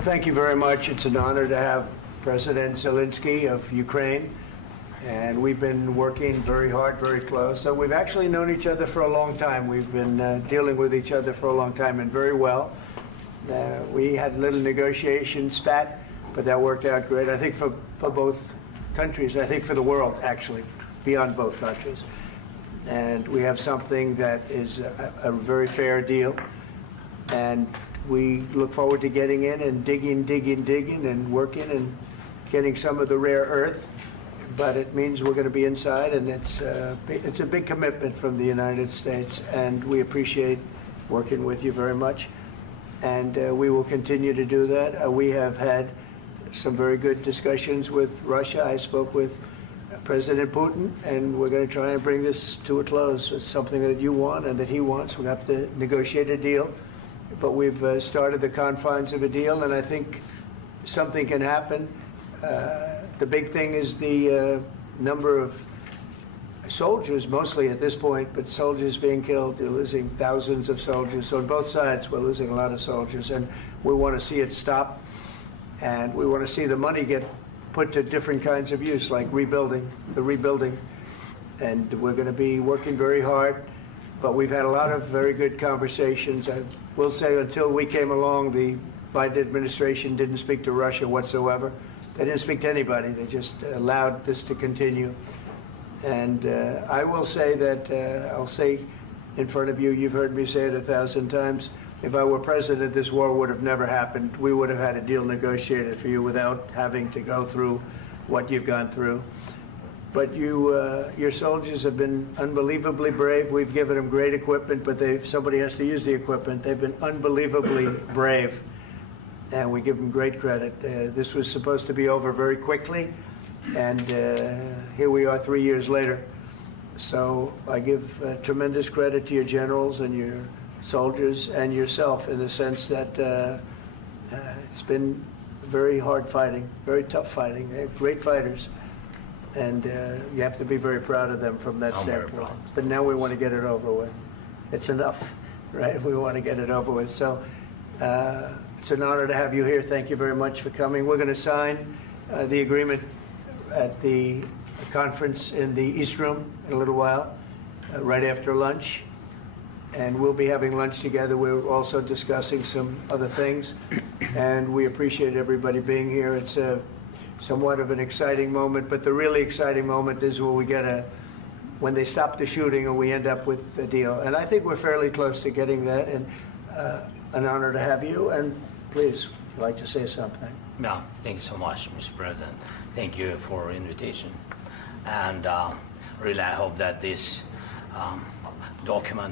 Well, thank you very much. It's an honor to have President Zelensky of Ukraine, and we've been working very hard, very close. So we've actually known each other for a long time. We've been dealing with each other for a long time, and very well. We had a little negotiation spat, but that worked out great, I think, for both countries, I think for the world, actually, beyond both countries. And we have something that is a very fair deal, and we look forward to getting in and digging and working and getting some of the rare earth. But it means we're going to be inside, and it's a big commitment from the United States, and we appreciate working with you very much. And we will continue to do that. We have had some very good discussions with Russia. I spoke with President Putin, and we're going to try and bring this to a close. It's something that you want and that he wants. We have to negotiate a deal, but we've started the confines of a deal, and I think something can happen. The big thing is the number of soldiers, mostly at this point, but soldiers being killed. You're losing thousands of soldiers. So on both sides, we're losing a lot of soldiers, and we want to see it stop, and we want to see the money get put to different kinds of use, like rebuilding, and we're going to be working very hard. But we've had a lot of very good conversations. I will say, until we came along, the Biden administration didn't speak to Russia whatsoever. They didn't speak to anybody. They just allowed this to continue. And I will say that, I'll say in front of you, you've heard me say it 1,000 times, if I were president, this war would have never happened. We would have had a deal negotiated for you without having to go through what you've gone through. But your soldiers have been unbelievably brave. We've given them great equipment, but somebody has to use the equipment. They've been unbelievably brave, and we give them great credit. This was supposed to be over very quickly, and here we are 3 years later. So I give tremendous credit to your generals and your soldiers and yourself, in the sense that it's been very hard fighting, very tough fighting. They're great fighters, and you have to be very proud of them from that standpoint. But now we want to get it over with. It's enough, right? We want to get it over with. So it's an honor to have you here. Thank you very much for coming. We're going to sign the agreement at the conference in the East Room in a little while, right after lunch. And we'll be having lunch together. We're also discussing some other things, and we appreciate everybody being here. It's somewhat of an exciting moment, but the really exciting moment is when they stop the shooting and we end up with a deal. And I think we're fairly close to getting that, and an honor to have you. And please, if you'd like to say something. No, thank you so much, Mr. President. Thank you for the invitation. And really, I hope that this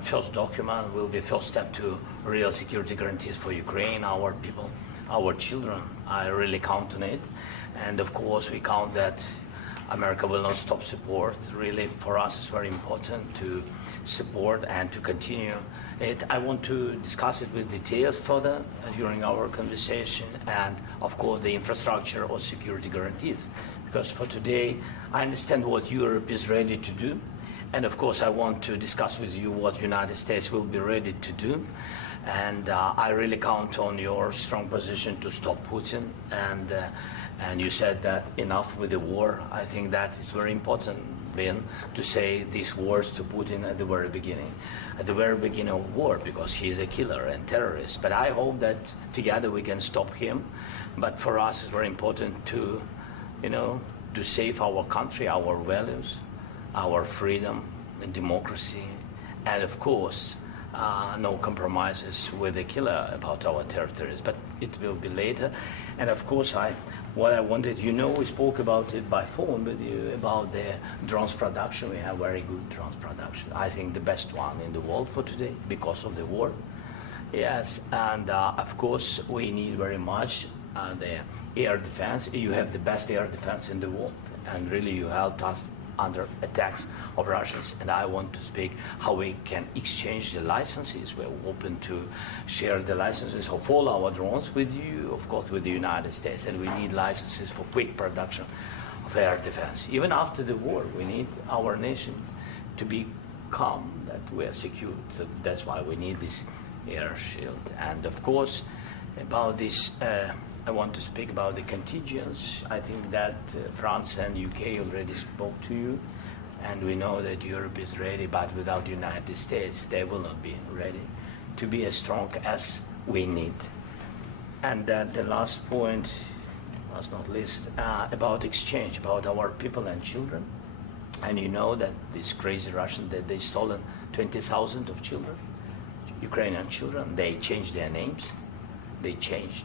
first document will be first step to real security guarantees for Ukraine, our people, our children. I really count on it. And of course, we count that America will not stop support. Really, for us, it's very important to support and to continue it. I want to discuss it with details further during our conversation, and of course, the infrastructure or security guarantees. Because for today, I understand what Europe is ready to do. And of course, I want to discuss with you what the United States will be ready to do. And I really count on your strong position to stop Putin. And you said that enough with the war. I think that is very important, Ben, to say these words to Putin at the very beginning of war, because he is a killer and terrorist. But I hope that together we can stop him. But for us, it's very important to, to save our country, our values, our freedom and democracy, and of course, no compromises with the killer about our territories. But it will be later. And of course, what I wanted, we spoke about it by phone with you about the drones production. We have very good drones production. I think the best one in the world for today because of the war. Yes, and of course, we need very much the air defense. You have the best air defense in the world, and really you helped us under attacks of Russians. And I want to speak how we can exchange the licenses. We're open to share the licenses of all our drones with you, of course, with the United States. And we need licenses for quick production of air defense. Even after the war, we need our nation to be calm, that we are secure. So that's why we need this air shield. And of course, about this I want to speak about the contingents. I think that France and UK already spoke to you, and we know that Europe is ready, but without the United States, they will not be ready to be as strong as we need. And the last point, last not least, about exchange, about our people and children. And you know that these crazy Russians, that they stolen 20,000 of children, Ukrainian children. They changed their names, they changed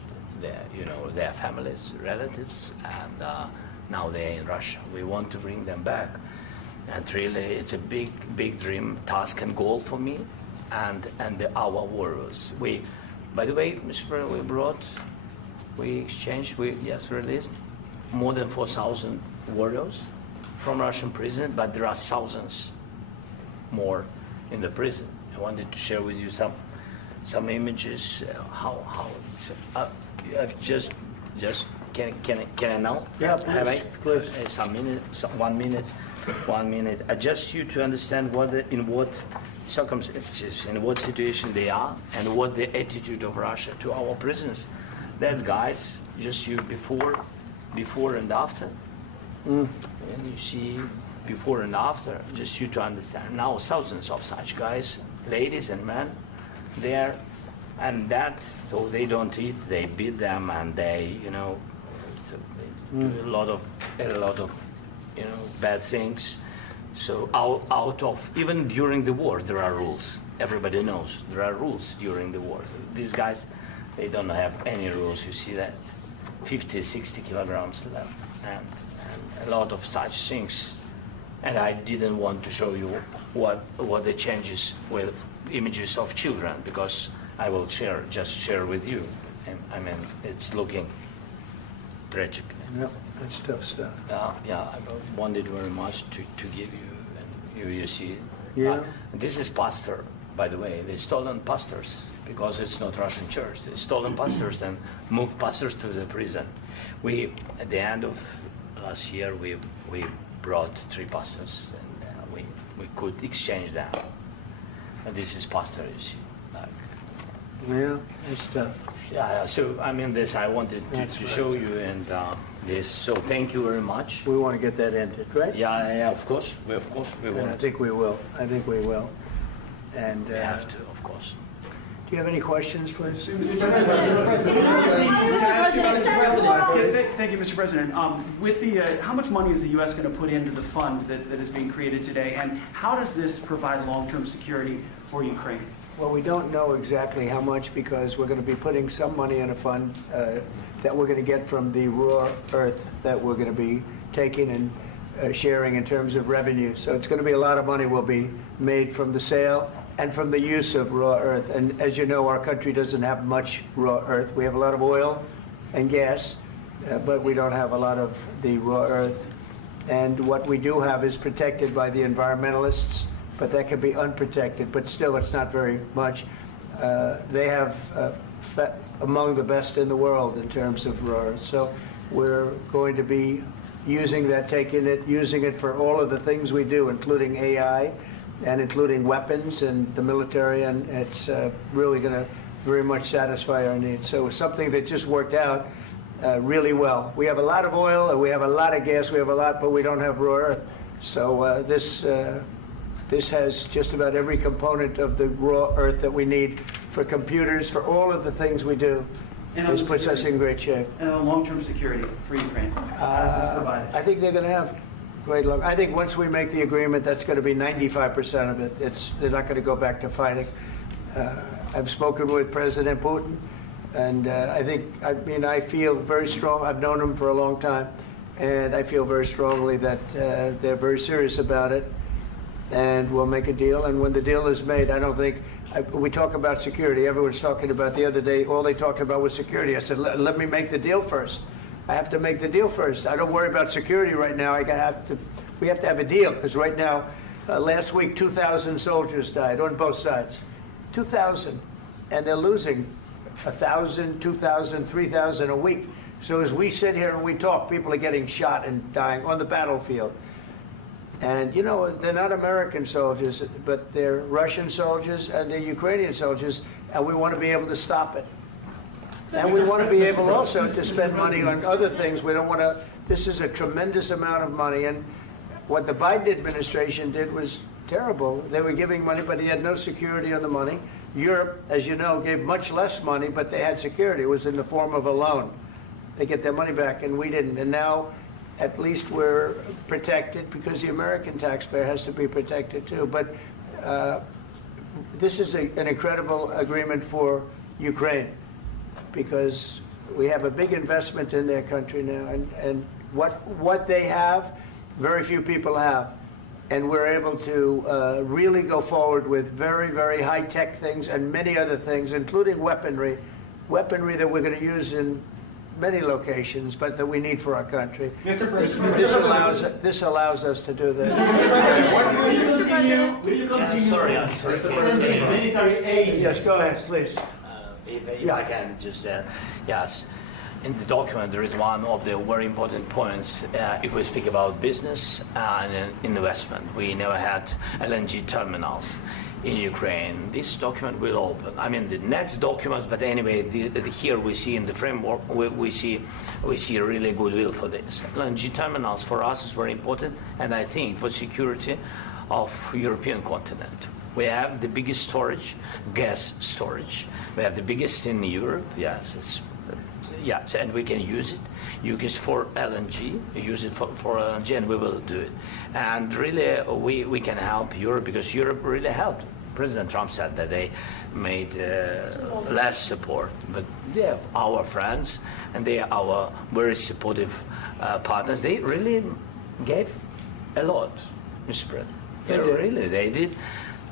their families, relatives, and now they're in Russia. We want to bring them back, and really, it's a big dream, task, and goal for me, and our warriors. By the way, Mr. President, we exchanged, released more than 4,000 warriors from Russian prison, but there are thousands more in the prison. I wanted to share with you some images. How it's. I've just can I now? Yeah, please. Have I? Please. 1 minute. Just you to understand in what circumstances, in what situation they are, and what the attitude of Russia to our prisoners. That guys, just you before and after. And you see before and after, just you to understand. Now thousands of such guys, ladies and men, there, and that, so they don't eat, they beat them, and they, they do a lot of bad things. So out of, even during the war, there are rules. Everybody knows there are rules during the war. So these guys, they don't have any rules. You see that 50, 60 kilograms left, and a lot of such things. And I didn't want to show you what the changes with images of children, because I will just share with you. And I mean, it's looking tragic. Yeah, that's tough stuff. I wanted very much to give you, and you see. Yeah. This is pastor, by the way. They stolen pastors because it's not Russian church. They stolen pastors and moved pastors to the prison. At the end of last year, we brought 3 pastors, and we could exchange them. And this is pastor, you see. Yeah, that's tough. Yeah. So I mean, this I wanted to show you, and this. So thank you very much. We want to get that ended, right? Yeah. Of course, we And want. I think we will. And We have to, of course. do you have any questions, please? Thank you, Mr. President. With how much money is the U.S. going to put into the fund that is being created today, and how does this provide long-term security for Ukraine? Well, we don't know exactly how much, because we're going to be putting some money in a fund that we're going to get from the raw earth that we're going to be taking and sharing in terms of revenue. So it's going to be a lot of money will be made from the sale and from the use of raw earth. And as you know, our country doesn't have much raw earth. We have a lot of oil and gas, but we don't have a lot of the raw earth. And what we do have is protected by the environmentalists, but that can be unprotected, but still it's not very much. They have among the best in the world in terms of raw earth. So we're going to be using that, using it for all of the things we do, including AI and including weapons and the military, and it's really going to very much satisfy our needs. So it's something that just worked out really well. We have a lot of oil, and we have a lot of gas, but we don't have raw earth. So this has just about every component of the raw earth that we need for computers, for all of the things we do. This puts us in great shape. And on long-term security for Ukraine, how does this provide? I think they're going to have great luck. I think once we make the agreement, that's going to be 95% of it. They're not going to go back to fighting. I've spoken with President Putin, and I feel very strong. I've known him for a long time, and I feel very strongly that they're very serious about it, and we'll make a deal. And when the deal is made, I don't think we talk about security. Everyone's talking about the other day. All they talked about was security. I said, let me make the deal first. I have to make the deal first. I don't worry about security right now. We have to have a deal, because right now, last week, 2,000 soldiers died on both sides. 2,000, and they're losing 1,000, 2,000, 3,000 a week. So as we sit here and we talk, people are getting shot and dying on the battlefield. And, they're not American soldiers, but they're Russian soldiers and they're Ukrainian soldiers, and we want to be able to stop it. And we want to be able also to spend money on other things. We don't want to, this is a tremendous amount of money. And what the Biden administration did was terrible. They were giving money, but he had no security on the money. Europe, as you know, gave much less money, but they had security. It was in the form of a loan. They get their money back, and we didn't. And now, at least we're protected because the American taxpayer has to be protected too. But this is an incredible agreement for Ukraine because we have a big investment in their country now, and what they have, very few people have. And we're able to really go forward with very, very high-tech things and many other things, including weaponry that we're going to use in many locations, but that we need for our country. Mr. President, This allows us to do this. will you continue Sorry. sending military aid? Yes, go ahead, please. If I can just, yes. In the document, there is one of the very important points. If we speak about business and investment, we never had LNG terminals in Ukraine. This document will open. I mean, the next document, but anyway, here we see in the framework, we see really goodwill for this. LNG terminals for us is very important, and I think for security of European continent. We have the biggest storage, gas storage. We have the biggest in Europe. Yes, yes, and we can use it. Use it for LNG. Use it for LNG, and we will do it. And really, we can help Europe because Europe really helped. President Trump said that they made less support, but they are our friends and they are our very supportive partners. They really gave a lot, Mr. President. They did.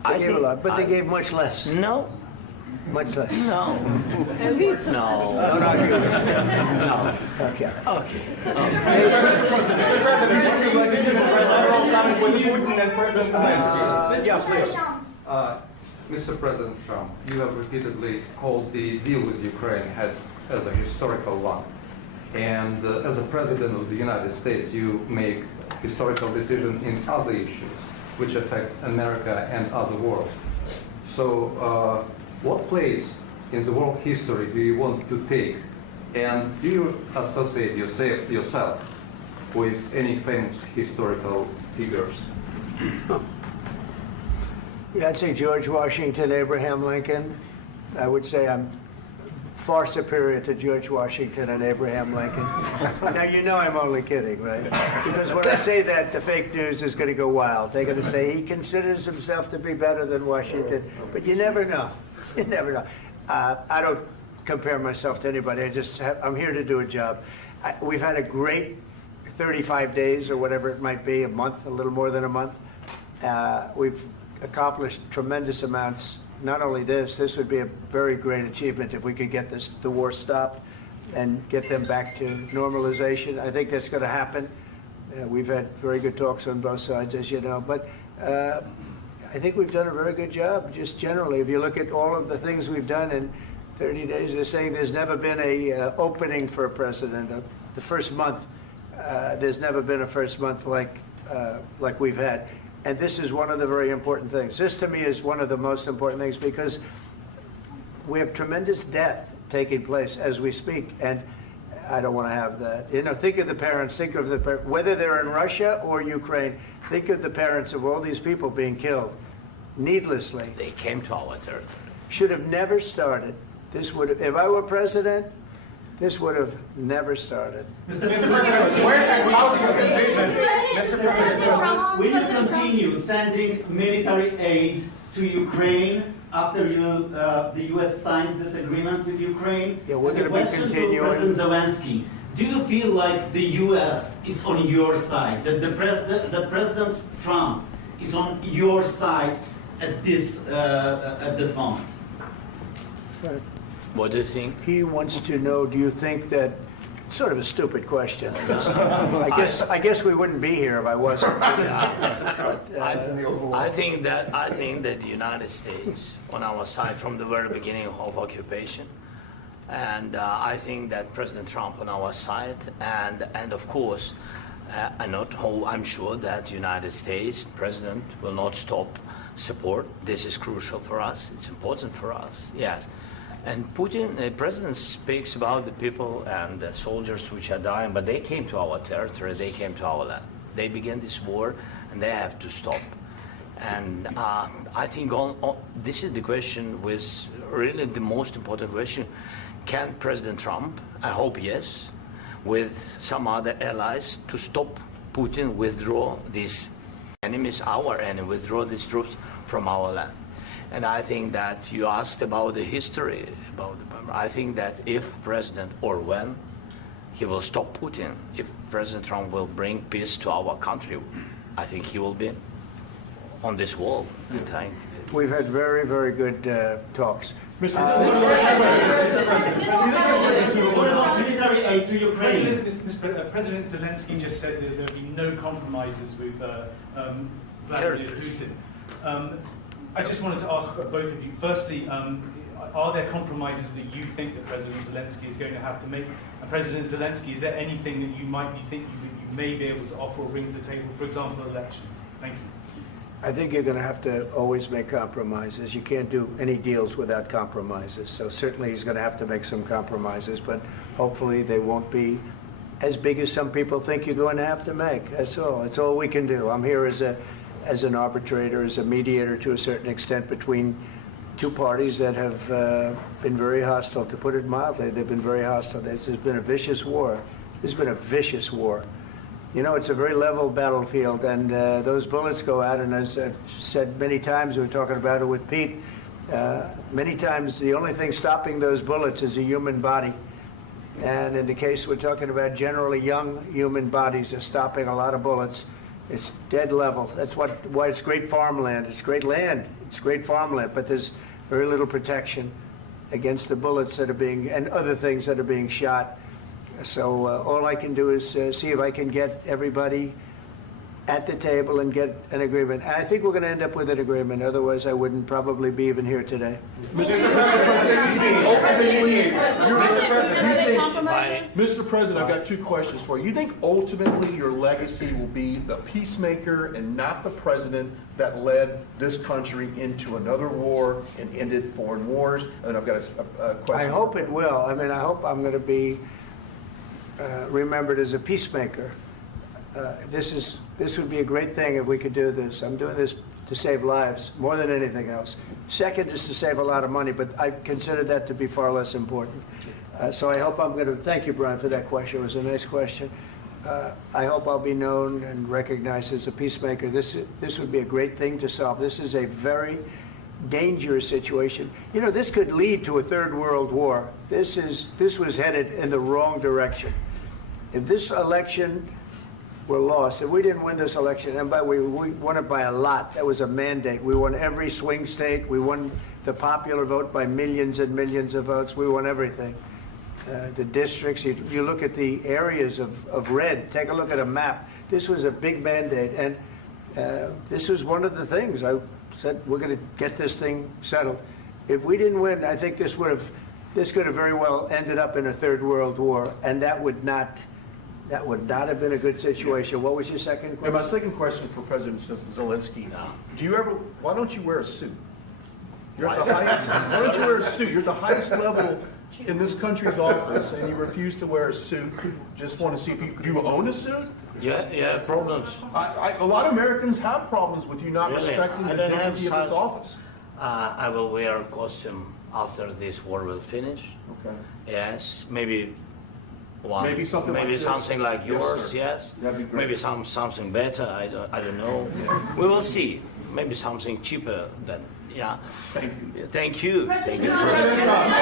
They gave a lot, but they gave much less. No. Much less. No. No. Don't argue. No. Okay. Okay. Mr. President Trump, you have repeatedly called the deal with Ukraine as a historical one. And as a President of the United States, you make historical decisions in other issues which affect America and other world. So what place in the world history do you want to take? And do you associate yourself with any famous historical figures? Yeah, I'd say George Washington, Abraham Lincoln. I would say I'm far superior to George Washington and Abraham Lincoln. Now, you know I'm only kidding, right? Because when I say that, the fake news is going to go wild. They're going to say he considers himself to be better than Washington. But you never know. You never know. I don't compare myself to anybody. I'm here to do a job. We've had a great 35 days or whatever it might be, a month, a little more than a month. We've accomplished tremendous amounts. Not only this would be a very great achievement if we could get the war stopped and get them back to normalization. I think that's going to happen. We've had very good talks on both sides, as you know. But I think we've done a very good job, just generally. If you look at all of the things we've done in 30 days, they're saying there's never been a opening for a president. The first month, there's never been a first month like we've had. And this is one of the very important things. This, to me, is one of the most important things because we have tremendous death taking place as we speak, and I don't want to have that. You know, think of the parents, whether they're in Russia or Ukraine, think of the parents of all these people being killed needlessly. They came to our territory. Should have never started. This would have, if I were president, this would have never started. Mr. President, will you continue sending military aid to Ukraine after the U.S. signs this agreement with Ukraine? Yeah, we're going to be continuing. To President Zelensky, do you feel like the U.S. is on your side, that President Trump is on your side at this moment? Right. What do you think? He wants to know, do you think that, sort of a stupid question. I guess we wouldn't be here if I wasn't. I think that the United States on our side from the very beginning of occupation, and I think that President Trump on our side, and of course, I'm sure that the United States President will not stop support. This is crucial for us. It's important for us. Yes. And Putin, the president speaks about the people and the soldiers which are dying, but they came to our territory, they came to our land. They began this war, and they have to stop. And I think this is the question, with really the most important question. Can President Trump, I hope yes, with some other allies, to stop Putin, withdraw these enemies, our enemy, withdraw these troops from our land? And I think that you asked about the history, I think that if President, or when, he will stop Putin, if President Trump will bring peace to our country, I think he will be on this wall. We've had very, very good talks. What about military aid to Ukraine? President Zelensky just said that there will be no compromises with Vladimir Putin. I just wanted to ask both of you, firstly, are there compromises that you think that President Zelensky is going to have to make? And President Zelensky, is there anything that you might think you may be able to offer or bring to the table, for example, elections? Thank you. I think you're going to have to always make compromises. You can't do any deals without compromises. So certainly he's going to have to make some compromises, but hopefully they won't be as big as some people think you're going to have to make. That's all. That's all we can do. I'm here as an arbitrator, as a mediator to a certain extent between two parties that have been very hostile, to put it mildly. They've been very hostile. This has been a vicious war. This has been a vicious war. You know, it's a very level battlefield, and those bullets go out, and as I've said many times, we were talking about it with Pete, many times the only thing stopping those bullets is a human body. And in the case we're talking about, generally young human bodies are stopping a lot of bullets. It's dead level. That's why it's great farmland. It's great land. It's great farmland, but there's very little protection against the bullets that are being, and other things that are being shot. So all I can do is see if I can get everybody at the table and get an agreement. And I think we're going to end up with an agreement. Otherwise, I wouldn't probably be even here today. Mr. President, I've got two questions for you. You think ultimately your legacy will be the peacemaker and not the president that led this country into another war and ended foreign wars? And I've got a question. I hope it will. I mean, I hope I'm going to be remembered as a peacemaker. This would be a great thing if we could do this. I'm doing this to save lives more than anything else. Second is to save a lot of money, but I consider that to be far less important. So I hope I'm going to, thank you, Brian, for that question. It was a nice question. I hope I'll be known and recognized as a peacemaker. This would be a great thing to solve. This is a very dangerous situation. You know, this could lead to a third world war. This was headed in the wrong direction. If this election were lost, if we didn't win this election, and we won it by a lot, that was a mandate. We won every swing state. We won the popular vote by millions and millions of votes. We won everything. The districts, you look at the areas of red, take a look at a map. This was a big mandate, and this was one of the things I said, we're going to get this thing settled. If we didn't win, I think this could have very well ended up in a third world war, and that would not have been a good situation. What was your second question? And my second question for President Zelensky: why don't you wear a suit? You're at the highest. Why don't you wear a suit? You're at the highest level in this country's office, and you refuse to wear a suit. Just want to see if do you own a suit? Yeah, problems. A lot of Americans have problems with you not respecting the dignity of this office. I will wear a costume after this war will finish. Okay. Yes, maybe one. Maybe something like this. Something like yours. Yes. That'd be great. Maybe something better. I don't know. Yeah. We will see. Maybe something cheaper than. Yeah. Thank you. Thank you. President Trump.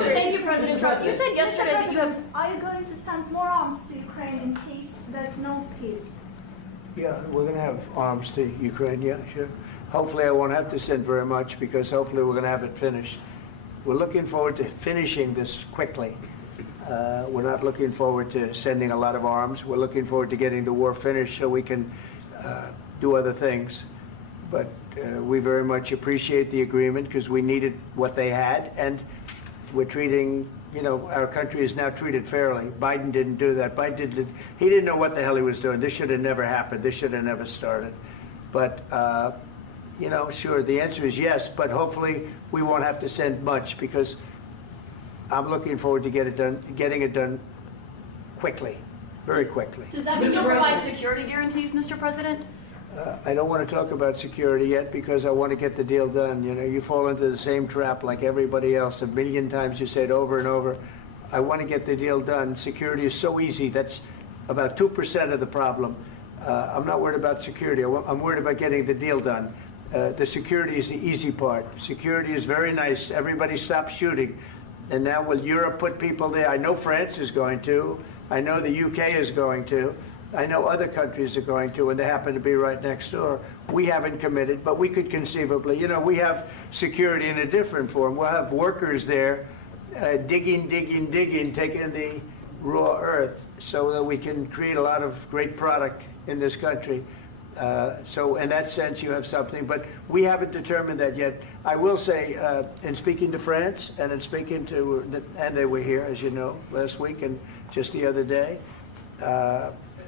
Thank you, President Trump. You said yesterday that you have. Are you going to send more arms to Ukraine in case there's no peace? Yeah, we're going to have arms to Ukraine. Yeah, sure. Hopefully, I won't have to send very much because hopefully we're going to have it finished. We're looking forward to finishing this quickly. We're not looking forward to sending a lot of arms. We're looking forward to getting the war finished so we can do other things. But we very much appreciate the agreement because we needed what they had, and we're treating, our country is now treated fairly. Biden didn't do that. He didn't know what the hell he was doing. This should have never happened. This should have never started. But you know, sure, the answer is yes, but hopefully we won't have to send much because I'm looking forward to getting it done quickly, very quickly. Does that mean you'll provide security guarantees, Mr. President? I don't want to talk about security yet because I want to get the deal done. You know, you fall into the same trap like everybody else. A million times you say it over and over. I want to get the deal done. Security is so easy. That's about 2% of the problem. I'm not worried about security. I'm worried about getting the deal done. The security is the easy part. Security is very nice. Everybody stopped shooting. And now will Europe put people there? I know France is going to. I know the UK is going to. I know other countries are going to, and they happen to be right next door. We haven't committed, but we could conceivably. You know, we have security in a different form. We'll have workers there digging, taking the raw earth so that we can create a lot of great product in this country. So in that sense, you have something, but we haven't determined that yet. I will say, in speaking to France and in speaking to, and they were here, as you know, last week and just the other day,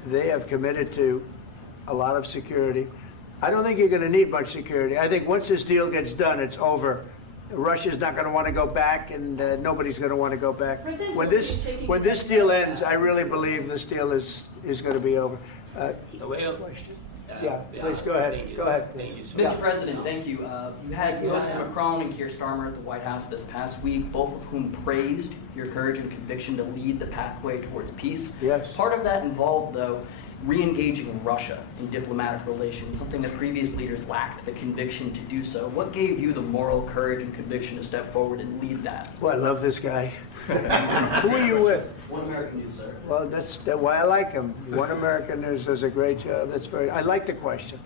they have committed to a lot of security. I don't think you're going to need much security. I think once this deal gets done, it's over. Russia's not going to want to go back, and nobody's going to want to go back. When this deal ends, I really believe this deal is going to be over. Question? Yeah, please go ahead. Thank you. Go ahead. Thank you, sir. Mr. President, thank you. You had Mr. Macron and Keir Starmer at the White House this past week, both of whom praised your courage and conviction to lead the pathway towards peace. Yes. Part of that involved, though, re-engaging Russia in diplomatic relations, something that previous leaders lacked the conviction to do so. What gave you the moral courage and conviction to step forward and lead that? Well, I love this guy. Who are you with? One American News, sir. Well, that's why I like him. One American News does a great job. I like the question.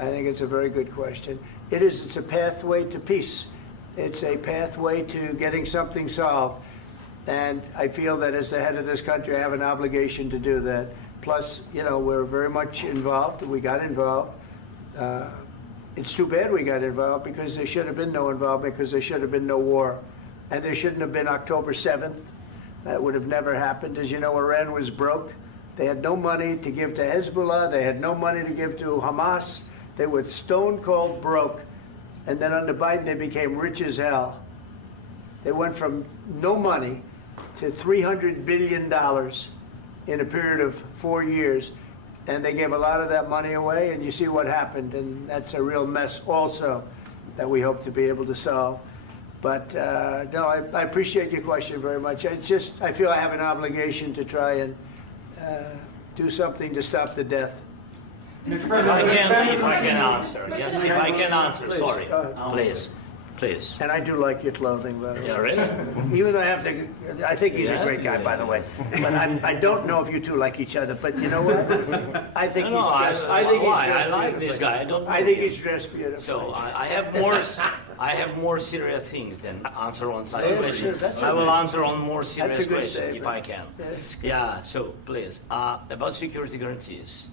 I think it's a very good question. It's a pathway to peace. It's a pathway to getting something solved. And I feel that as the head of this country, I have an obligation to do that. Plus, you know, we're very much involved. We got involved. It's too bad we got involved because there should have been no involvement because there should have been no war. And there shouldn't have been October 7th. That would have never happened. As you know, Iran was broke. They had no money to give to Hezbollah. They had no money to give to Hamas. They were stone cold broke. And then under Biden, they became rich as hell. They went from no money to $300 billion in a period of 4 years. And they gave a lot of that money away, and you see what happened. And that's a real mess also that we hope to be able to solve. But no, I appreciate your question very much. I feel I have an obligation to try and do something to stop the death. If I can answer, yes, if I can answer, Please, sorry, go ahead. please. And I do like your clothing, by the way. Yeah, really? Even though I think he's a great guy, by the way. But I don't know if you two like each other. But you know what? I think he's dressed. I like this guy. I think he's dressed beautiful. So I have more serious things than answer on such Yeah, questions. sure, that's I will okay. answer on more serious That's a good questions if statement. I can. That's good. Yeah. So please, about security guarantees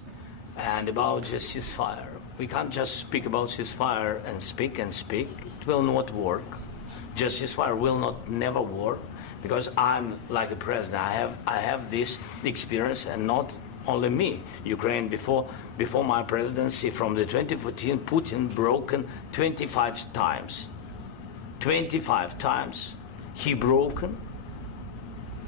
and about just ceasefire. We can't just speak about ceasefire and speak. It will not work. Just ceasefire will never work because I'm like the president. I have this experience, and not only me. Ukraine before my presidency, from the 2014, Putin broken 25 times. 25 times he broken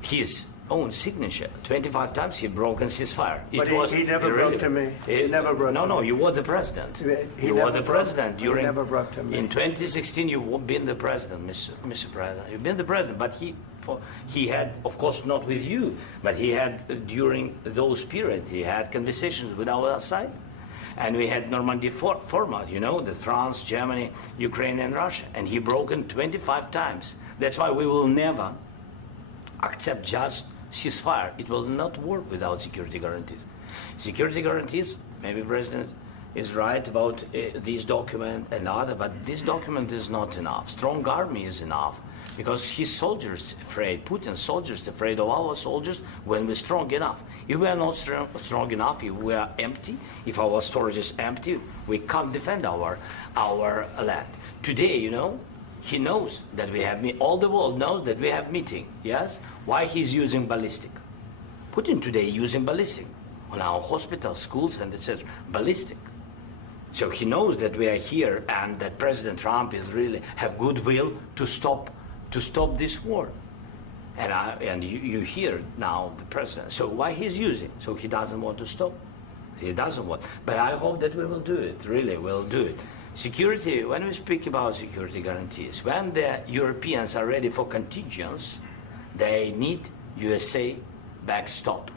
his own signature. 25 times he broken ceasefire. But he never broke to me. He never broke to me. No, you were the president. You were the president during. He never broke to me. In 2016, you've been the president, Mr. President. You've been the president, but he had, of course, not with you, but he had during those periods. He had conversations with our side, and we had Normandy format. You know, the France, Germany, Ukraine, and Russia, and he broken 25 times. That's why we will never accept just ceasefire. It will not work without security guarantees. Security guarantees, maybe President is right about this document and other, but this document is not enough. Strong army is enough because his soldiers afraid, Putin's soldiers afraid of our soldiers when we're strong enough. If we are not strong enough, if we are empty, if our storage is empty, we can't defend our land. Today, you know, he knows that we have, all the world knows that we have meeting, yes? Why he's using ballistic? Putin today using ballistic on our hospitals, schools, and etc. Ballistic. So he knows that we are here and that President Trump is really have goodwill to stop this war. And you hear now the president. So why he's using? So he doesn't want to stop. He doesn't want. But I hope that we will do it. Really, we'll do it. Security. When we speak about security guarantees, when the Europeans are ready for contingents, they need USA backstop.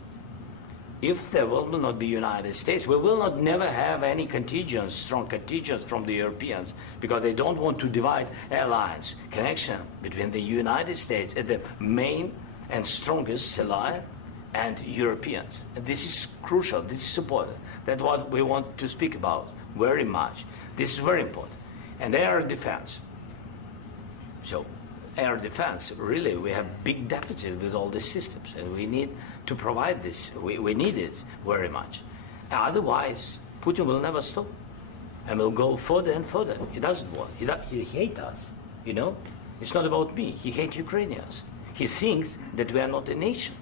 If there will not be United States, we will not never have any contingents, strong contingents from the Europeans, because they don't want to divide alliance connection between the United States and the main and strongest ally and Europeans. And this is crucial, this is important. That's what we want to speak about very much. This is very important. And air defense. So air defense, really, we have big deficit with all these systems, and we need to provide this. We need it very much. Otherwise, Putin will never stop, and will go further and further. He doesn't want. He hates us, you know? It's not about me. He hates Ukrainians. He thinks that we are not a nation.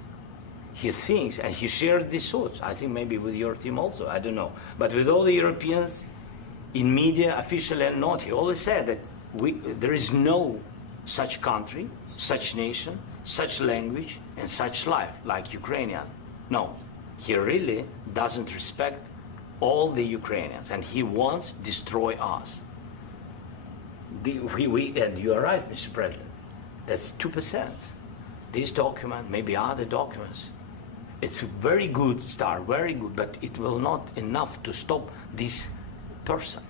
He thinks, and he shared these thoughts, I think maybe with your team also, I don't know. But with all the Europeans, in media, officially and not, he always said that there is no such country, such nation, such language, and such life like Ukrainian. No, he really doesn't respect all the Ukrainians, and he wants to destroy us. And you are right, Mr. President, that's 2%. This document, maybe other documents, it's a very good start, very good, but it will not enough to stop this person.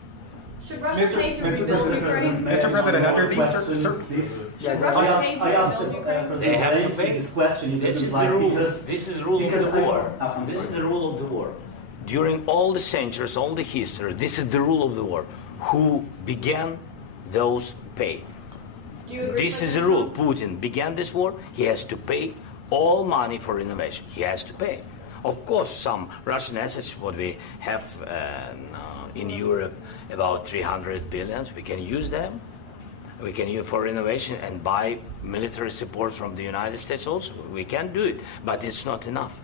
Should Russia pay to rebuild Ukraine? Mr. President, after these Should Russia pay to rebuild Ukraine? They have to pay. This question. This is the rule. This is the rule of the war. This is the rule of the war. During all the centuries, all the history, this is the rule of the war. Who began, those pay. Do you agree This with is the that? rule. Putin began this war. He has to pay all money for innovation. He has to pay. Of course, some Russian assets, what we have in Europe, about 300 billion, we can use them. We can use for innovation and buy military support from the United States also. We can do it, but it's not enough.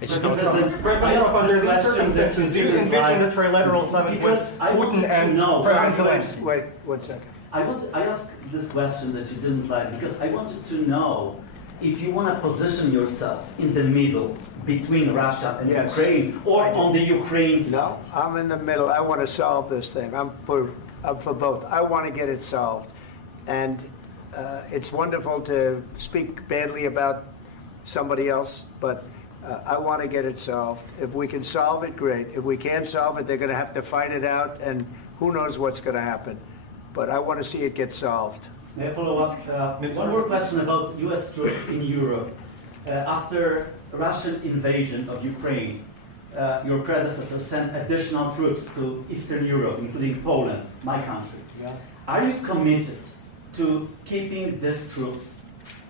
It's not enough. under these circumstances, do you envision a trilateral summit with Putin and President Zelensky? Wait 1 second. I asked this question that you didn't like because I wanted to know if you want to position yourself in the middle between Russia and Yes. Ukraine, or on the Ukraine side. No, I'm in the middle. I want to solve this thing. I'm for both. I want to get it solved. And it's wonderful to speak badly about somebody else, but I want to get it solved. If we can solve it, great. If we can't solve it, they're going to have to fight it out, and who knows what's going to happen. But I want to see it get solved. May I follow up? One more question about U.S. troops in Europe. After Russian invasion of Ukraine, your predecessor sent additional troops to Eastern Europe, including Poland, my country. Yeah. Are you committed to keeping these troops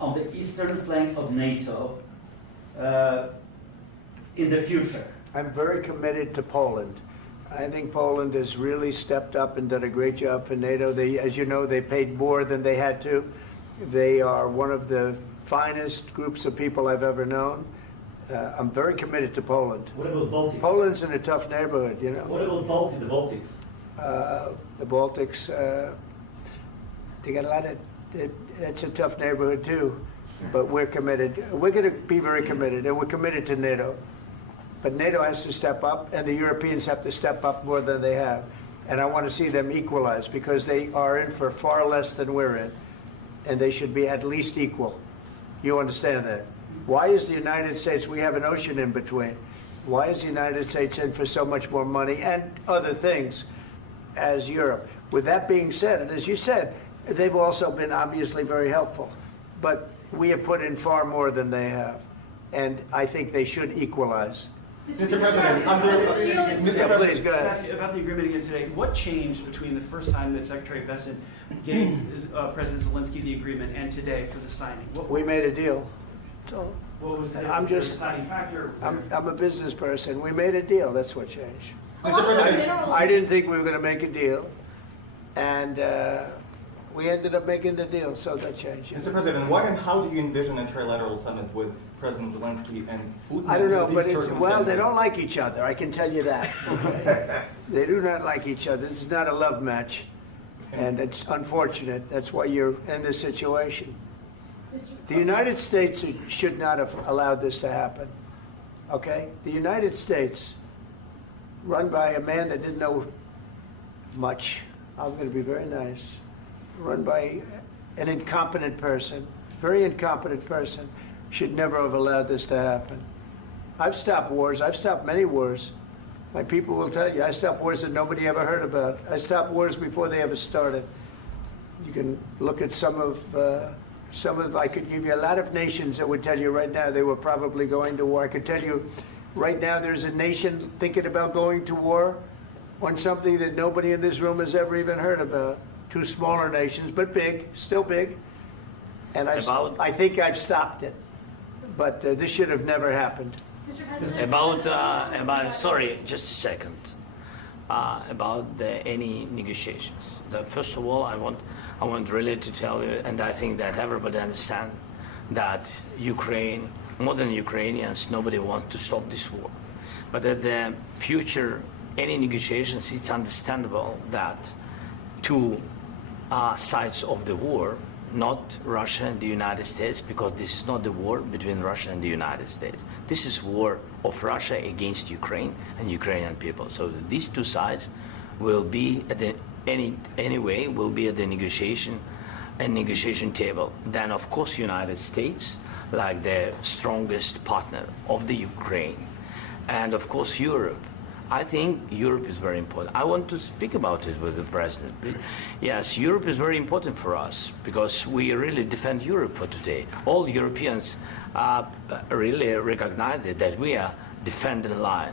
on the eastern flank of NATO in the future? I'm very committed to Poland. I think Poland has really stepped up and done a great job for NATO. They, as you know, they paid more than they had to. They are one of the finest groups of people I've ever known. I'm very committed to Poland. What about Baltics? Poland's in a tough neighborhood, you know. What about the Baltics? The Baltics, they got a lot of, it's a tough neighborhood too, but we're committed. We're going to be very committed, and we're committed to NATO. But NATO has to step up, and the Europeans have to step up more than they have. And I want to see them equalize, because they are in for far less than we're in, and they should be at least equal. You understand that? Why is the United States, we have an ocean in between, why is the United States in for so much more money and other things as Europe? With that being said, and as you said, they've also been obviously very helpful, but we have put in far more than they have, and I think they should equalize. Mr. President, Please, go ahead. ask you about the agreement again today. What changed between the first time that Secretary Bessent gave President Zelensky the agreement and today for the signing? We made a deal. So What was the I'm just- deciding factor? I'm a business person. We made a deal. That's what changed. Along with minerals. I didn't think we were going to make a deal, and We ended up making the deal, so that changed. Mr. President, what and how do you envision a trilateral summit with President Zelensky and Putin? I don't know, under but these well, they circumstances? don't like each other. I can tell you that. Okay? They do not like each other. This is not a love match, and it's unfortunate. That's why you're in this situation. The United States should not have allowed this to happen. Okay? The United States, run by a man that didn't know much. I'm going to be very nice. Run by an incompetent person, very incompetent person, should never have allowed this to happen. I've stopped wars. I've stopped many wars. My people will tell you, I stopped wars that nobody ever heard about. I stopped wars before they ever started. You can look at some of, I could give you a lot of nations that would tell you right now they were probably going to war. I could tell you right now there's a nation thinking about going to war on something that nobody in this room has ever even heard about. Two smaller nations, but big, still big. And I think I've stopped it. But this should have never happened. Mr. President, About sorry, just a second. About any negotiations. First of all, I want really to tell you, and I think that everybody understands that Ukraine, more than Ukrainians, nobody wants to stop this war. But at the future, any negotiations, it's understandable that two sides of the war, not Russia and the United States, because this is not the war between Russia and the United States. This is war of Russia against Ukraine and Ukrainian people. So these two sides will be at the will be at the negotiation table. Then of course United States, like the strongest partner of the Ukraine, and of course Europe. I think Europe is very important. I want to speak about it with the president. Yes, Europe is very important for us because we really defend Europe for today. All Europeans really recognize that we are defending line,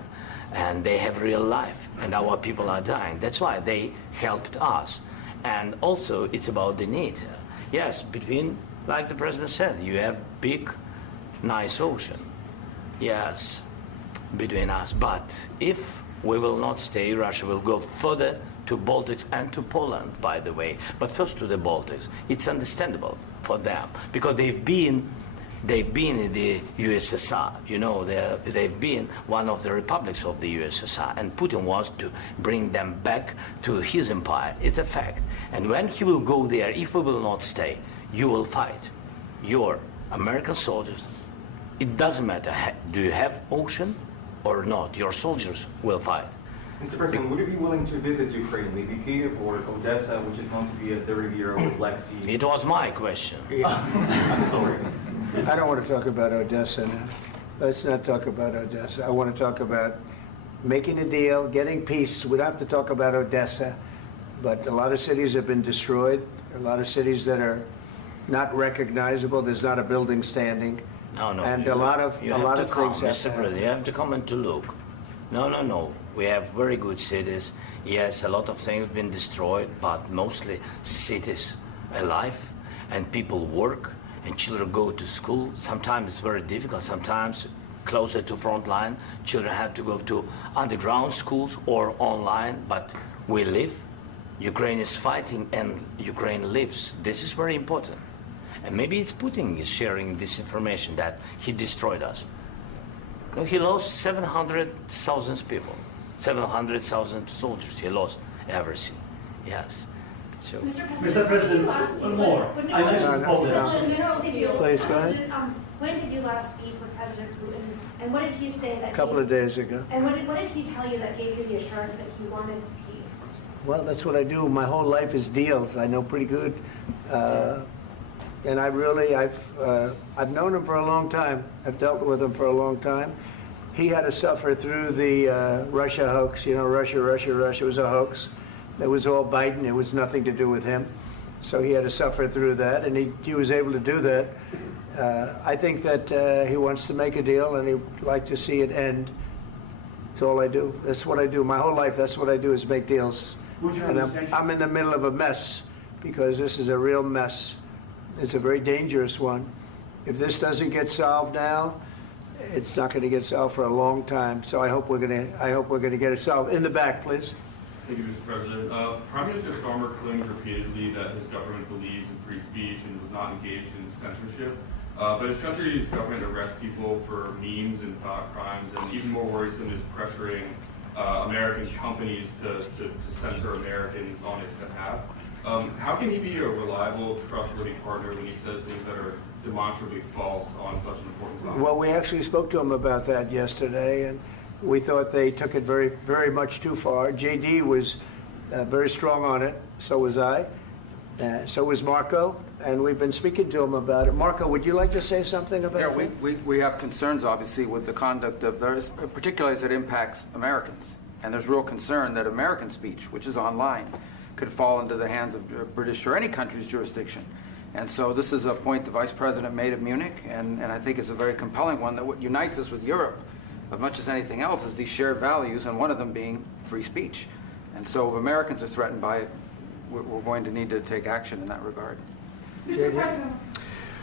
and they have real life, and our people are dying. That's why they helped us. And also, it's about the need. Yes, between, like the president said, you have big, nice ocean. Yes, between us. But if we will not stay, Russia will go further to Baltics and to Poland, by the way. But first to the Baltics. It's understandable for them because they've been in the USSR. You know, they've been one of the republics of the USSR, and Putin wants to bring them back to his empire. It's a fact. And when he will go there, if we will not stay, you will fight. Your American soldiers, it doesn't matter, do you have ocean or not, your soldiers will fight. Mr. President, would you be willing to visit Ukraine, maybe Kiev or Odessa, which is known to be at the Riviera or Black Sea? It was my question. I'm sorry. I don't want to talk about Odessa now. Let's not talk about Odessa. I want to talk about making a deal, getting peace. We don't have to talk about Odessa, but a lot of cities have been destroyed. A lot of cities that are not recognizable. There's not a building standing. No. And a lot of things have Mr. President, you have to come and to look. No. We have very good cities. Yes, a lot of things have been destroyed, but mostly cities alive, and people work, and children go to school. Sometimes it's very difficult. Sometimes closer to front line, children have to go to underground schools or online, but we live. Ukraine is fighting, and Ukraine lives. This is very important. And maybe it's Putin is sharing this information that he destroyed us. No, he lost 700,000 people, 700,000 soldiers. He lost everything. Yes. So. Mr. President, one more. I mentioned Poland. Please, go ahead. When did you last speak with President Putin, and what did he say that? A couple of days ago. And what did he tell you that gave you the assurance that he wanted peace? Well, that's what I do. My whole life is deals. I know pretty good. And I've known him for a long time. I've dealt with him for a long time. He had to suffer through the Russia hoax. You know, Russia was a hoax. It was all Biden. It was nothing to do with him. So he had to suffer through that, and he was able to do that. I think that he wants to make a deal, and he'd like to see it end. That's all I do. That's what I do. My whole life, that's what I do is make deals. And I'm in the middle of a mess because this is a real mess. It's a very dangerous one. If this doesn't get solved now, it's not going to get solved for a long time. So I hope we're going to get it solved. In the back, please. Thank you, Mr. President. Prime Minister Starmer claimed repeatedly that his government believes in free speech and was not engaged in censorship. But his country's government arrests people for memes and thought crimes, and even more worrisome is pressuring American companies to censor Americans on its behalf. How can he be a reliable, trustworthy partner when he says things that are demonstrably false on such an important topic? Well, we actually spoke to him about that yesterday, and we thought they took it very, very much too far. JD was very strong on it. So was I. So was Marco. And we've been speaking to him about it. Marco, would you like to say something about that? Yeah, we have concerns, obviously, with the conduct of those, particularly as it impacts Americans. And there's real concern that American speech, which is online, could fall into the hands of British or any country's jurisdiction. And so this is a point the Vice President made at Munich, and I think it's a very compelling one, that what unites us with Europe, as much as anything else, is these shared values, and one of them being free speech. And so if Americans are threatened by it, we're going to need to take action in that regard. Mr. President.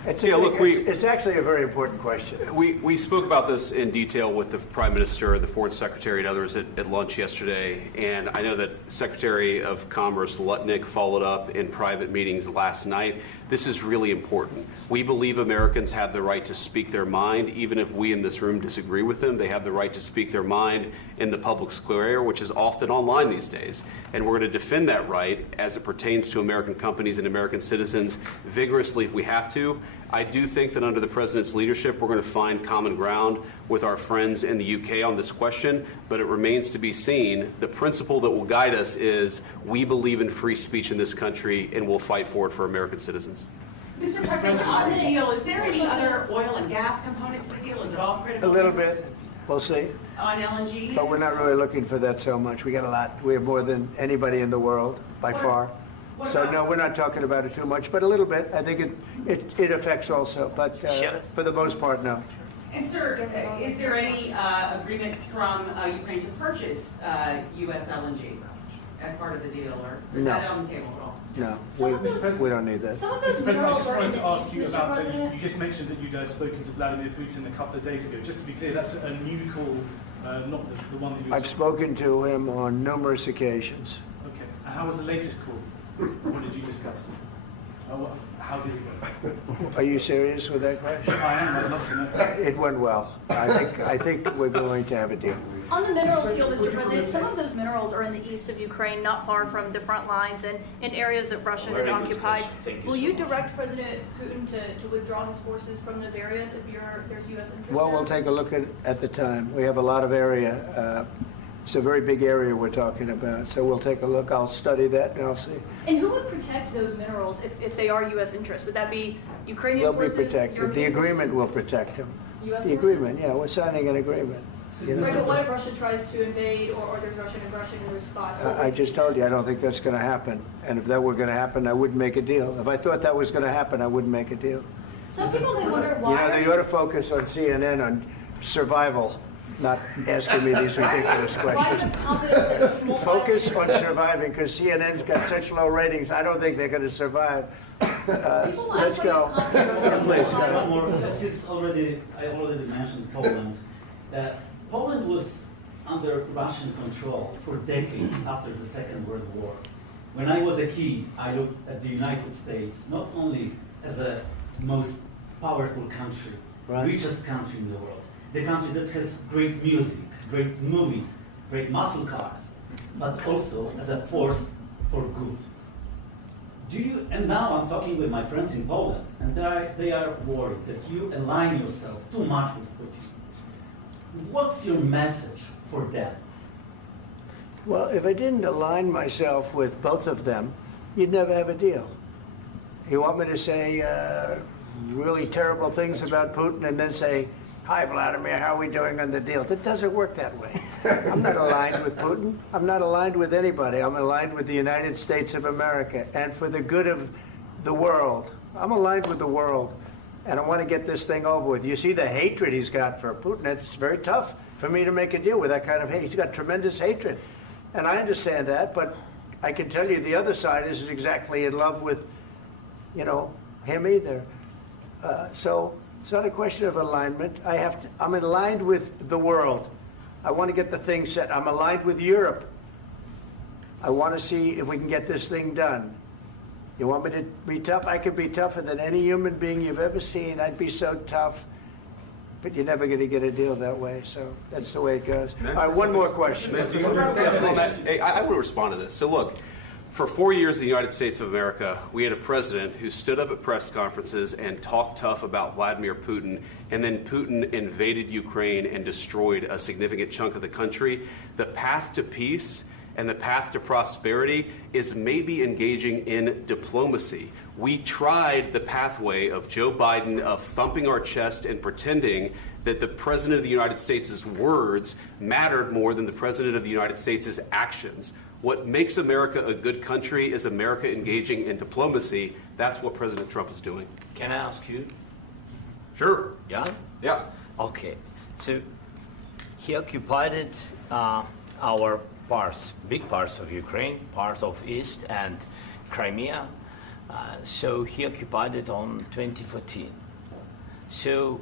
It's actually a very important question. We spoke about this in detail with the Prime Minister, the Foreign Secretary, and others at lunch yesterday. And I know that Secretary of Commerce Lutnick followed up in private meetings last night. This is really important. We believe Americans have the right to speak their mind, even if we in this room disagree with them. They have the right to speak their mind in the public square, which is often online these days. And we're going to defend that right as it pertains to American companies and American citizens vigorously if we have to. I do think that under the President's leadership, we're going to find common ground with our friends in the UK on this question, but it remains to be seen. The principle that will guide us is we believe in free speech in this country, and we'll fight for it for American citizens. Mr. President, on the deal, is there any other oil and gas component to the deal? Is it all critical? A little bit. We'll see. On LNG? But we're not really looking for that so much. We got a lot. We have more than anybody in the world, by far. So no, we're not talking about it too much, but a little bit. I think it affects also, but for the most part, no. And sir, is there any agreement from Ukraine to purchase U.S. LNG as part of the deal, or is that on the table at all? No, we don't need that. Mr. President, I just wanted to ask you about, you just mentioned that you'd spoken to Vladimir Putin a couple of days ago. Just to be clear, that's a new call, not the one that you... I've spoken to him on numerous occasions. Okay. And how was the latest call? What did you discuss? How did it go? Are you serious with that question? I am. I'd love to know. It went well. I think we're going to have a deal. On the minerals deal, Mr. President, some of those minerals are in the east of Ukraine, not far from the front lines and in areas that Russia has occupied. Will you direct President Putin to withdraw his forces from those areas if there's U.S. interest? Well, we'll take a look at the time. We have a lot of area. It's a very big area we're talking about, so we'll take a look. I'll study that and I'll see. And who would protect those minerals if they are U.S. interests? Would that be Ukrainian forces? They'll be protected. European The agreement forces? will protect them. U.S. The forces? agreement, yeah, we're signing an agreement. You know? Right, but what if Russia tries to invade or there's Russian aggression in response? I just told you I don't think that's going to happen. And if that were going to happen, I wouldn't make a deal. If I thought that was going to happen, I wouldn't make a deal. Some people may wonder why. You know, they ought to focus on CNN on survival, not asking me these ridiculous questions. Focus on surviving, because CNN's got such low ratings. I don't think they're going to survive. Let's go. Please, go. I already mentioned Poland. Poland was under Russian control for decades after the Second World War. When I was a kid, I looked at the United States not only as a most powerful country, richest country in the world, the country that has great music, great movies, great muscle cars, but also as a force for good. And now I'm talking with my friends in Poland, and they are worried that you align yourself too much with Putin. What's your message for them? Well, if I didn't align myself with both of them, you'd never have a deal. You want me to say really terrible things about Putin and then say, "Hi, Vladimir, how are we doing on the deal?" That doesn't work that way. I'm not aligned with Putin. I'm not aligned with anybody. I'm aligned with the United States of America and for the good of the world. I'm aligned with the world, and I want to get this thing over with. You see the hatred he's got for Putin. It's very tough for me to make a deal with that kind of hate. He's got tremendous hatred, and I understand that, but I can tell you the other side isn't exactly in love with, him either. So it's not a question of alignment. I'm aligned with the world. I want to get the thing set. I'm aligned with Europe. I want to see if we can get this thing done. You want me to be tough? I could be tougher than any human being you've ever seen. I'd be so tough. But you're never going to get a deal that way, so that's the way it goes. All right, one more question. Hey, I want to respond to this. So look, for 4 years in the United States of America, we had a president who stood up at press conferences and talked tough about Vladimir Putin, and then Putin invaded Ukraine and destroyed a significant chunk of the country. The path to peace and the path to prosperity is maybe engaging in diplomacy. We tried the pathway of Joe Biden of thumping our chest and pretending that the President of the United States' words mattered more than the President of the United States' actions. What makes America a good country is America engaging in diplomacy. That's what President Trump is doing. Can I ask you? Sure. Yeah? Yeah. Okay. So he occupied our parts, big parts of Ukraine, part of East and Crimea. So he occupied it on 2014. So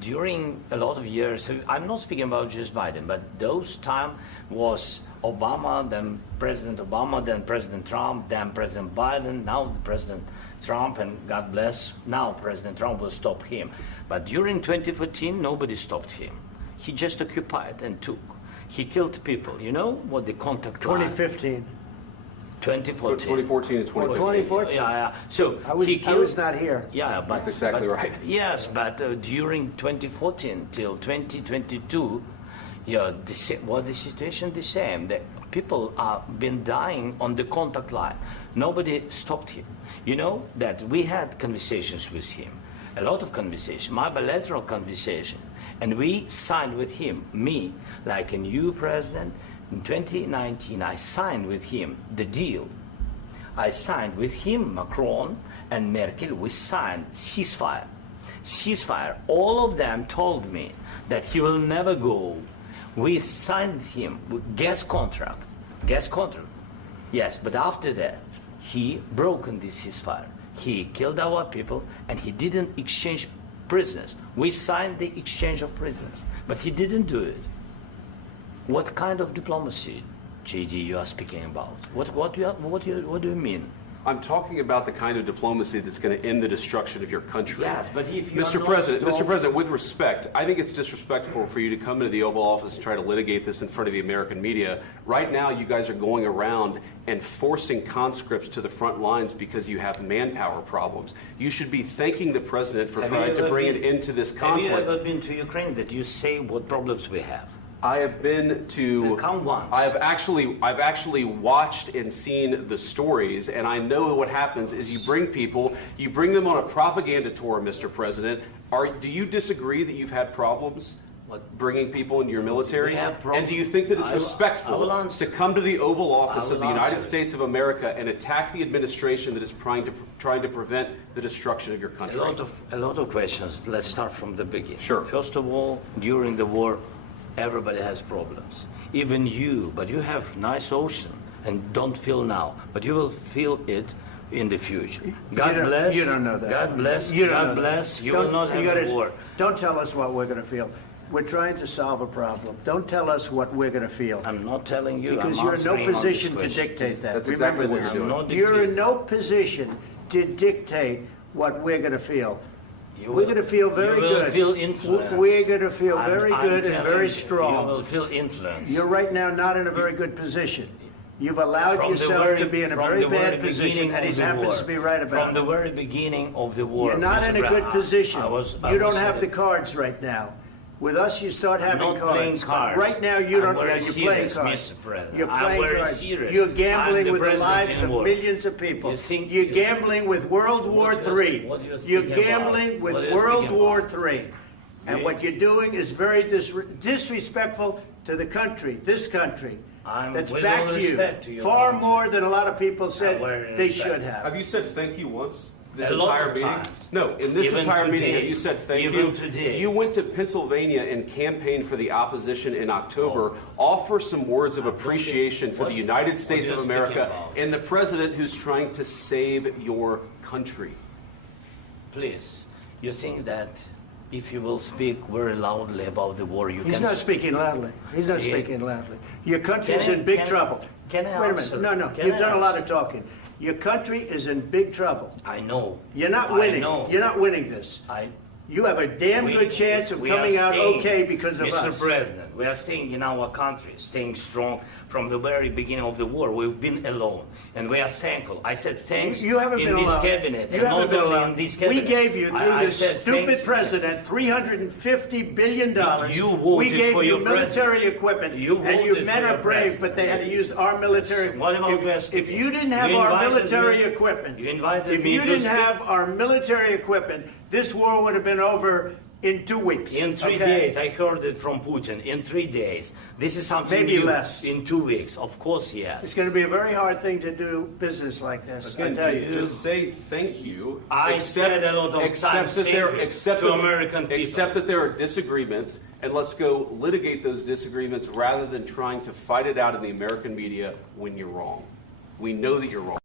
during a lot of years, so I'm not speaking about just Biden, but those time was Obama, then President Obama, then President Trump, then President Biden, now President Trump, and God bless, now President Trump will stop him. But during 2014, nobody stopped him. He just occupied and took. He killed people. You know what the contact line? 2015. 2014. 2014 and 2014. 2014. Yeah. So I was not here. Yeah, but that's exactly right. Yes, but during 2014 till 2022, yeah, the situation the same. The people have been dying on the contact line. Nobody stopped him. You know that we had conversations with him, a lot of conversations, my bilateral conversation, and we signed with him, me, like a new president. In 2019, I signed with him the deal. I signed with him, Macron and Merkel, we signed ceasefire. Ceasefire. All of them told me that he will never go. We signed with him with gas contract. Gas contract. Yes, but after that, he broken this ceasefire. He killed our people and he didn't exchange prisoners. We signed the exchange of prisoners, but he didn't do it. What kind of diplomacy, JD, you are speaking about? What do you mean? I'm talking about the kind of diplomacy that's going to end the destruction of your country. Yes, but if you Mr. President, with respect, I think it's disrespectful for you to come into the Oval Office and try to litigate this in front of the American media. Right now, you guys are going around and forcing conscripts to the front lines because you have manpower problems. You should be thanking the President for trying to bring an end to this conflict. Have you ever been to Ukraine that you say what problems we have? I have been to. Come once. I've actually watched and seen the stories, and I know what happens is you bring them on a propaganda tour, Mr. President. Do you disagree that you've had problems bringing people into your military? And do you think that it's respectful to come to the Oval Office of the United States of America and attack the administration that is trying to prevent the destruction of your country? A lot of questions. Let's start from the beginning. Sure. First of all, during the war, everybody has problems. Even you, but you have nice ocean and don't feel now, but you will feel it in the future. God bless. You don't know that. God bless. You don't God know bless. that. You will not have a war. Don't tell us what we're going to feel. We're trying to solve a problem. Don't tell us what we're going to feel. I'm not telling you. Because you're in no position to dictate that. That's exactly what you're doing. You're in no position to dictate what we're going to feel. We're going to feel very good. You will feel influence. We're going to feel very good and very strong. You will feel influence. You're right now not in a very good position. You've allowed yourself to be in a very bad position, and he happens to be right about it. From the very beginning of the war. You're not in a good position. You don't have the the cards right now. With us, you start having not cards. playing cards. Right now, you don't. You're playing cards. Mr. President. You're I'm playing very cards. serious. You're gambling with the president lives in of war. millions of people. You're gambling with World War III. You're gambling with World War III. And what you're doing is very disrespectful to the country, this country. That's back to you. Far more than a lot of people said they should have. Have you said thank you once? This A lot entire of meeting? times. No, in this Even entire meeting, today. have you said thank Even you? today. You went to Pennsylvania and campaigned for the opposition in October. Offer some words of appreciation for the United States of America and the president who's trying to save your country. Please, you think that if you will speak very loudly about the war, He's not speaking loudly. He's not speaking loudly. Your country's in big trouble. Can I Wait a answer? minute. No. Can You've I done a lot answer? of talking. Your country is in big trouble. I know. You're not I winning. know. You're not winning this. You have a damn good chance of coming out okay because of us. Mr. President, we are staying in our country, staying strong from the very beginning of the war. We've been alone, and we are thankful. I said thanks You haven't in been this alone. cabinet, You and haven't not been only alone. in this cabinet. We gave you, through I this said stupid thank you. president, $350 billion. You voted we gave for you your military president. equipment, You and you voted men for are your brave, president. but they had to use our military. What about West? If you didn't have You our invited military me- equipment, You invited if me you to didn't speak. have our military equipment, this war would have been over in 2 weeks. In 3 okay? days, I heard it from Putin. In 3 days, this is something Maybe new. less. In 2 weeks, of course, yes. It's going to be a very hard thing to do business like this. Again, I tell you. just say thank you. I said a lot of times thank you to American people. Accept that there are disagreements, and let's go litigate those disagreements rather than trying to fight it out in the American media when you're wrong. We know that you're wrong.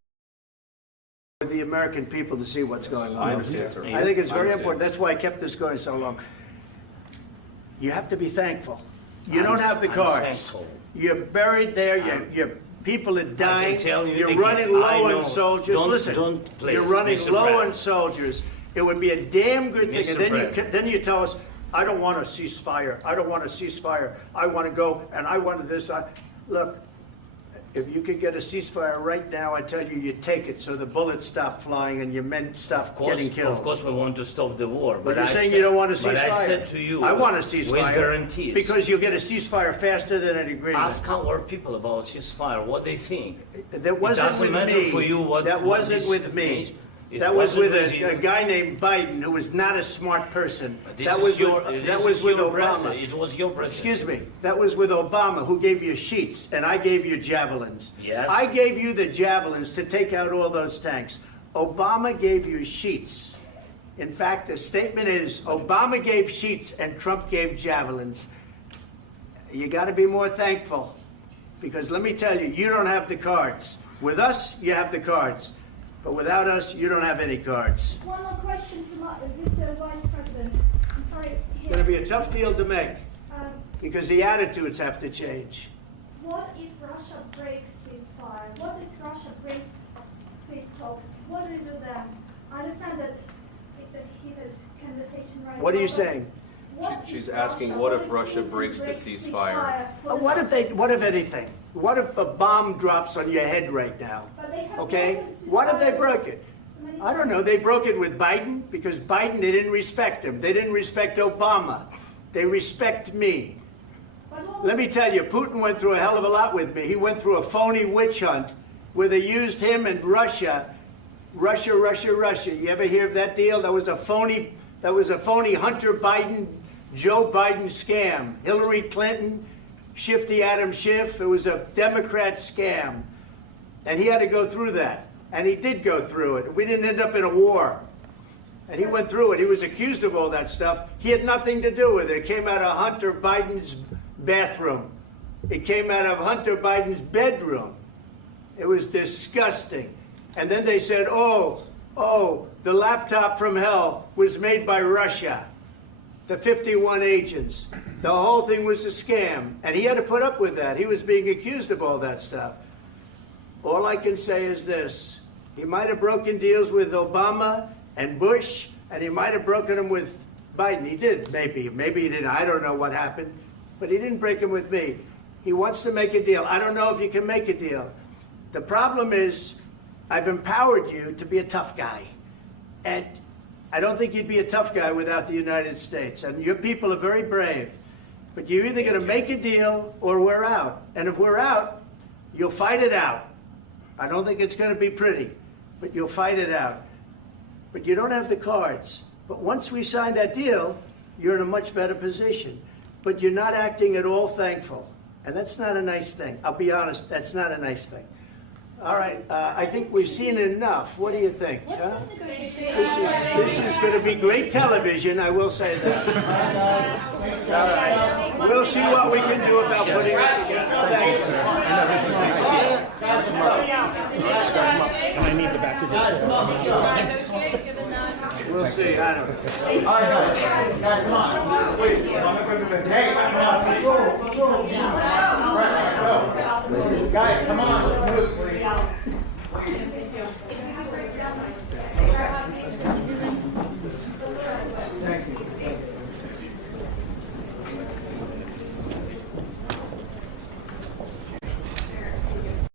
The American people to see what's going on. I understand, sir. I think it's I very understand. important. That's why I kept this going so long. You have to be thankful. You don't have the I'm cards. thankful. You're buried there. Your people are dying. tell you You're again, running I low know. on soldiers. Don't- Listen, don't please, you're running Mr. low on President. soldiers. It would be a damn good thing. Mr. And then President. then you tell us, I don't want a ceasefire. I don't want a ceasefire. I want to go and I want this. Look, if you could get a ceasefire right now, I tell you, you take it so the bullets stop flying and your men stop getting killed. Of course, we want to stop the war. But you're I saying said- you don't want a ceasefire. But I said to you, I want a with ceasefire. guarantees. Because you'll get a ceasefire faster than an agreement. Ask our people about ceasefire, what they think. That wasn't it doesn't with matter me. for you what That what wasn't this with me. means. It That was wasn't with you. a guy named Biden who was not a smart person. This That is was your- with, this that is was with your Obama. president. It was your president. Excuse me. That was with Obama, who gave you sheets, and I gave you javelins. Yes. I gave you the javelins to take out all those tanks. Obama gave you sheets. In fact, the statement is Obama gave sheets and Trump gave javelins. You got to be more thankful, because let me tell you, you don't have the cards. With us, you have the cards. But without us, you don't have any cards. One more question to Mr. Vice President. I'm sorry. It's going to be a tough deal to make, Um, because the attitudes have to change. What if Russia breaks ceasefire? What if Russia breaks peace talks? What do you do then? I understand that it's a heated conversation right now. What are you but saying? what She's if asking, Russia- what if if Russia Putin breaks the ceasefire? What if anything? What if a bomb drops on your head right now? But they have Okay? broken What if they ceasefire broke it? many I don't know. They broke it with Biden because Biden, they didn't respect him. They didn't respect Obama. They respect me. Let me tell you, Putin went through a hell of a lot with me. He went through a phony witch hunt where they used him and Russia. Russia. You ever hear of that deal? That was a phony Hunter Biden, Joe Biden scam. Hillary Clinton, Shifty Adam Schiff. It was a Democrat scam. And he had to go through that. And he did go through it. We didn't end up in a war. And he went through it. He was accused of all that stuff. He had nothing to do with it. It came out of Hunter Biden's bathroom. It came out of Hunter Biden's bedroom. It was disgusting. And then they said, oh, the laptop from hell was made by Russia. The 51 agents. The whole thing was a scam. And he had to put up with that. He was being accused of all that stuff. All I can say is this. He might have broken deals with Obama and Bush, and he might have broken them with Biden. He did, maybe. Maybe he didn't. I don't know what happened. But he didn't break them with me. He wants to make a deal. I don't know if you can make a deal. The problem is I've empowered you to be a tough guy. And I don't think you'd be a tough guy without the United States. And your people are very brave. But you're either going to make a deal or we're out. And if we're out, you'll fight it out. I don't think it's going to be pretty, but you'll fight it out. But you don't have the cards. But once we sign that deal, you're in a much better position. But you're not acting at all thankful. And that's not a nice thing. I'll be honest, that's not a nice thing. All right, I think we've seen enough. What do you think? Huh? This is going to be great television, I will say that. All right. We'll see what we can do about putting it together. Thanks, sir. And I need the back of this. We'll see. I don't know. All right, guys, come on. Wait. Hey, come on. Let's go. Let's go. Guys, come on. Let's move, please.